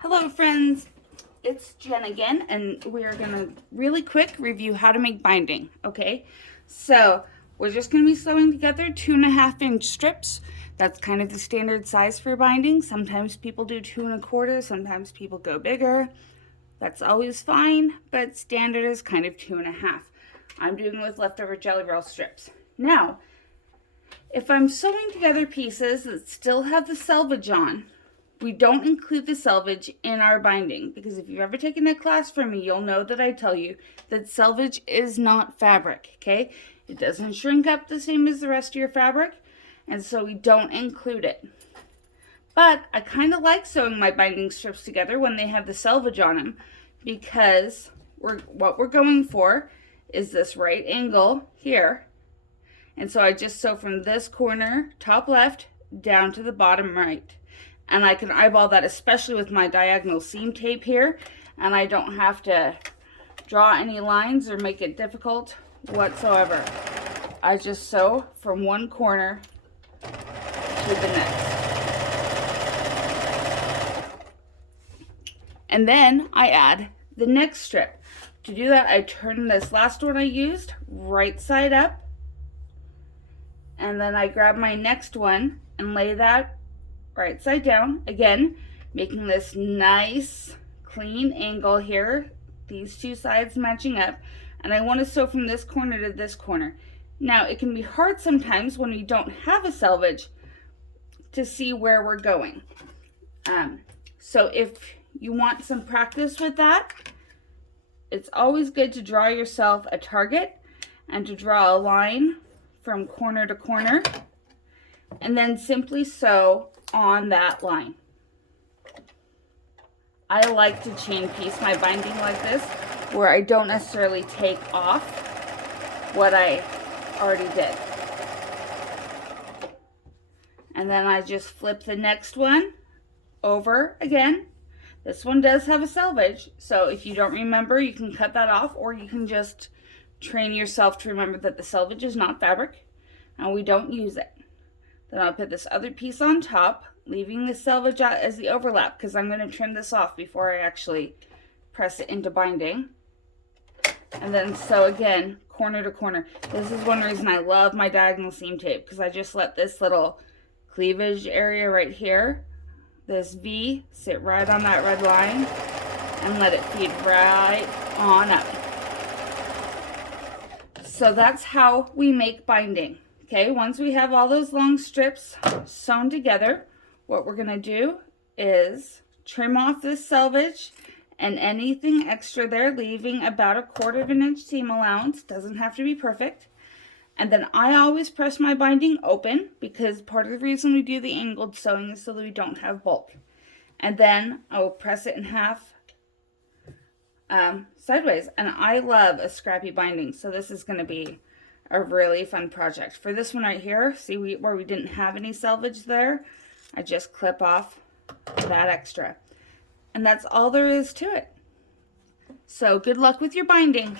Hello friends, it's Jen again, and we are going to really quick review how to make binding, okay? So we're just going to be sewing together 2.5-inch strips. That's kind of the standard size for binding. Sometimes people do 2 1/4, sometimes people go bigger. That's always fine, but standard is kind of 2.5. I'm doing with leftover Jelly Roll strips. Now, if I'm sewing together pieces that still have the selvage on, we don't include the selvage in our binding, because if you've ever taken a class from me, you'll know that I tell you that selvage is not fabric, okay? It doesn't shrink up the same as the rest of your fabric, and so we don't include it. But I kind of like sewing my binding strips together when they have the selvage on them, because what we're going for is this right angle here. And so I just sew from this corner, top left, down to the bottom right. And I can eyeball that, especially with my diagonal seam tape here, and I don't have to draw any lines or make it difficult whatsoever. I just sew from one corner to the next. And then I add the next strip. To do that, I turn this last one I used right side up, and then I grab my next one and lay that right side down, again making this nice clean angle here, these two sides matching up, and I want to sew from this corner to this corner. Now it can be hard sometimes when we don't have a selvage to see where we're going, so if you want some practice with that, it's always good to draw yourself a target and to draw a line from corner to corner, and then simply sew on that line. I like to chain piece my binding like this, where I don't necessarily take off what I already did. And then I just flip the next one over again. This one does have a selvage, so if you don't remember, you can cut that off, or you can just train yourself to remember that the selvage is not fabric and we don't use it. Then I'll put this other piece on top, leaving the selvage out as the overlap, because I'm going to trim this off before I actually press it into binding. And then sew again, corner to corner. This is one reason I love my diagonal seam tape, because I just let this little cleavage area right here, this V, sit right on that red line, and let it feed right on up. So that's how we make binding. Okay, once we have all those long strips sewn together, what we're going to do is trim off this selvage and anything extra there, leaving about 1/4 inch seam allowance. Doesn't have to be perfect. And then I always press my binding open, because part of the reason we do the angled sewing is so that we don't have bulk. And then I will press it in half sideways. And I love a scrappy binding, so this is going to be a really fun project. For this one right here, see where we didn't have any selvage there, I just clip off that extra. And that's all there is to it. So good luck with your binding.